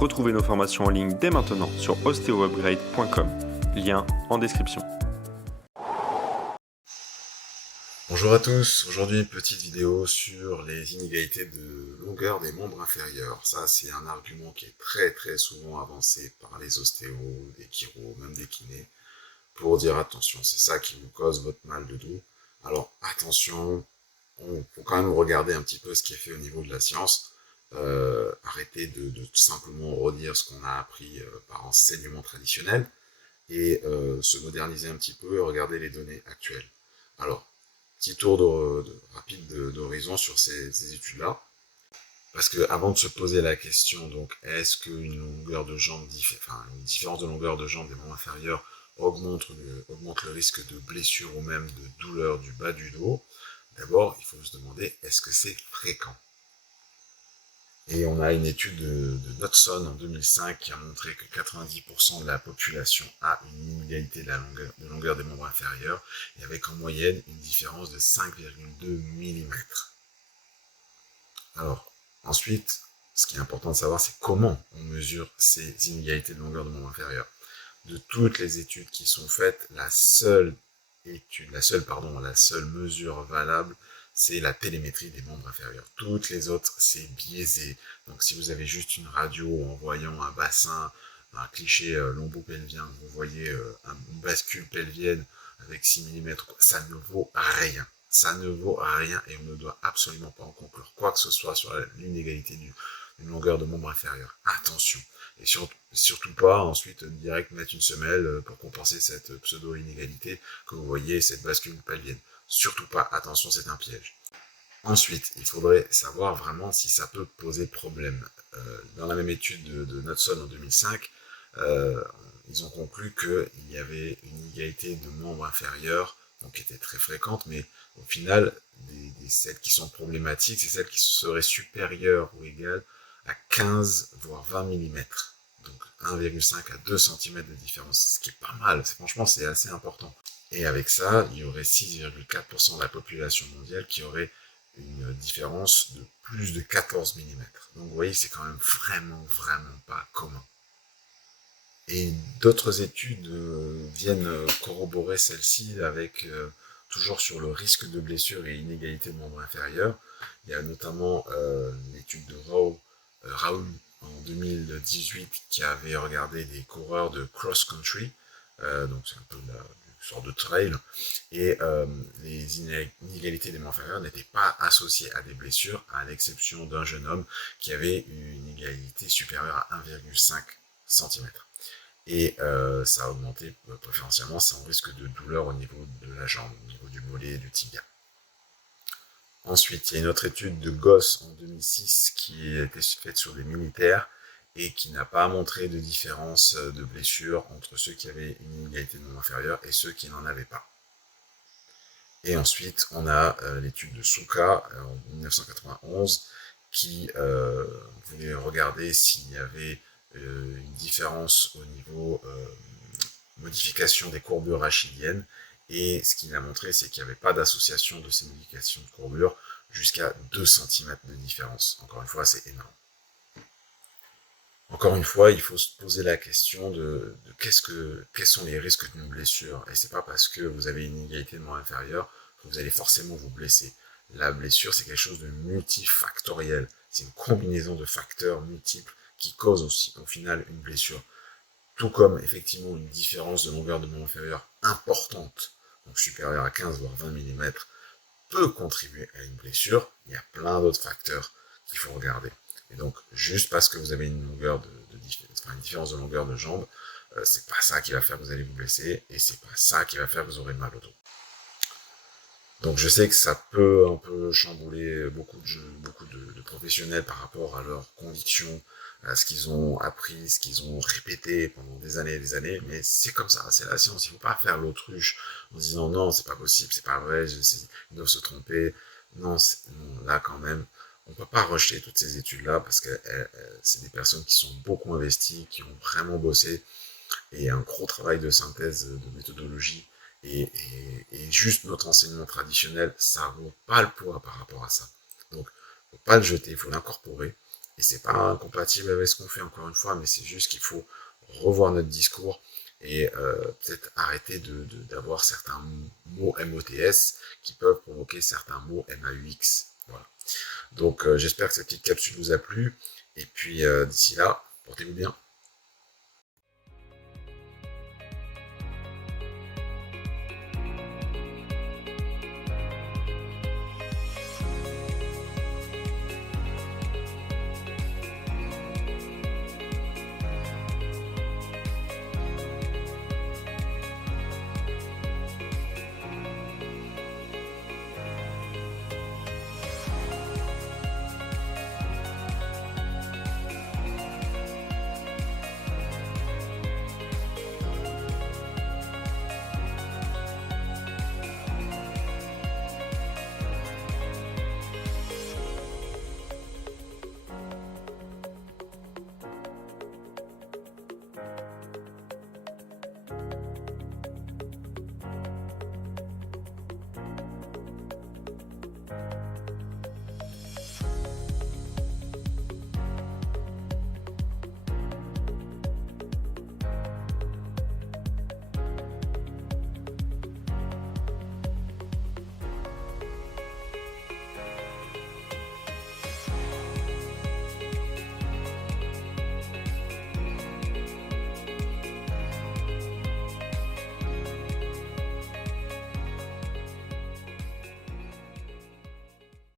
Retrouvez nos formations en ligne dès maintenant sur osteoupgrade.com. Lien en description. Bonjour à tous, aujourd'hui une petite vidéo sur les inégalités de longueur des membres inférieurs. Ça, c'est un argument qui est très souvent avancé par les ostéos, des chiros, même des kinés, pour dire attention, c'est ça qui vous cause votre mal de dos. Alors attention, il faut quand même regarder un petit peu ce qui est fait au niveau de la science. Arrêter de tout simplement redire ce qu'on a appris par enseignement traditionnel et se moderniser un petit peu et regarder les données actuelles. Alors, petit tour rapide d'horizon sur ces études-là. Parce que avant de se poser la question, donc, est-ce qu'une longueur de jambe, une différence de longueur de jambe des membres inférieurs augmente le risque de blessure ou même de douleur du bas du dos? D'abord, il faut se demander, est-ce que c'est fréquent? Et on a une étude de Knudson en 2005 qui a montré que 90% de la population a une inégalité de longueur des membres inférieurs, et avec en moyenne une différence de 5,2 mm. Alors, ensuite, ce qui est important de savoir, c'est comment on mesure ces inégalités de longueur de membres inférieurs. De toutes les études qui sont faites, la seule mesure valable, c'est la télémétrie des membres inférieurs. Toutes les autres, c'est biaisé. Donc si vous avez juste une radio en voyant un bassin, un cliché lombo-pelvien, vous voyez une bascule pelvienne avec 6 mm, ça ne vaut rien. Ça ne vaut rien et on ne doit absolument pas en conclure quoi que ce soit sur l'inégalité d'une longueur de membre inférieur. Attention. Et surtout pas ensuite direct mettre une semelle pour compenser cette pseudo-inégalité que vous voyez, cette bascule pelvienne. Surtout pas, attention, c'est un piège. Ensuite, il faudrait savoir vraiment si ça peut poser problème. Dans la même étude de Knudson en 2005, ils ont conclu qu'il y avait une inégalité de membres inférieurs, donc qui était très fréquente, mais au final, celles qui sont problématiques, c'est celles qui seraient supérieures ou égales à 15 voire 20 mm. Donc 1,5 à 2 cm de différence, ce qui est pas mal, franchement c'est assez important. Et avec ça, il y aurait 6,4% de la population mondiale qui aurait une différence de plus de 14 mm. Donc vous voyez, c'est quand même vraiment pas commun. Et d'autres études viennent corroborer celle-ci avec toujours sur le risque de blessure et inégalité de membres inférieurs. Il y a notamment l'étude de Raoul en 2018 qui avait regardé des coureurs de cross-country, donc c'est un peu une sorte de trail, et les inégalités des membres inférieurs n'étaient pas associées à des blessures, à l'exception d'un jeune homme qui avait une inégalité supérieure à 1,5 cm. Et ça a augmenté préférentiellement son risque de douleur au niveau de la jambe, au niveau du mollet et du tibia. Ensuite, il y a une autre étude de Goss en 2006 qui a été faite sur des militaires et qui n'a pas montré de différence de blessure entre ceux qui avaient une inégalité de membre inférieur et ceux qui n'en avaient pas. Et ensuite, on a l'étude de Souka en 1991 qui voulait regarder s'il y avait une différence au niveau modification des courbures rachidiennes, et ce qu'il a montré, c'est qu'il n'y avait pas d'association de ces modifications de courbure jusqu'à 2 cm de différence. Encore une fois, c'est énorme. Encore une fois, il faut se poser la question de quels sont les risques d'une blessure. Et c'est pas parce que vous avez une inégalité de membre inférieur que vous allez forcément vous blesser. La blessure, c'est quelque chose de multifactoriel. C'est une combinaison de facteurs multiples qui causent aussi, au final, une blessure. Tout comme, effectivement, une différence de longueur de membre inférieur importante, donc supérieure à 15 voire 20 mm, peut contribuer à une blessure. Il y a plein d'autres facteurs qu'il faut regarder. Et donc, juste parce que vous avez une différence de longueur de jambe, c'est pas ça qui va faire que vous allez vous blesser, et c'est pas ça qui va faire que vous aurez mal au dos. Donc je sais que ça peut un peu chambouler beaucoup de professionnels par rapport à leurs convictions, à ce qu'ils ont appris, ce qu'ils ont répété pendant des années et des années, mais c'est comme ça, c'est la science. Il ne faut pas faire l'autruche en disant non, c'est pas possible, c'est pas vrai, ils doivent se tromper. Non, là quand même, on ne peut pas rejeter toutes ces études-là parce que c'est des personnes qui sont beaucoup investies, qui ont vraiment bossé, et un gros travail de synthèse, de méthodologie. Et juste notre enseignement traditionnel, ça vaut pas le poids par rapport à ça. Donc, faut pas le jeter, il faut l'incorporer. et c'est pas incompatible avec ce qu'on fait encore une fois, mais c'est juste qu'il faut revoir notre discours et peut-être arrêter d'avoir certains mots MOTS qui peuvent provoquer certains mots MAUX. Voilà. Donc j'espère que cette petite capsule vous a plu, et puis d'ici là, portez-vous bien.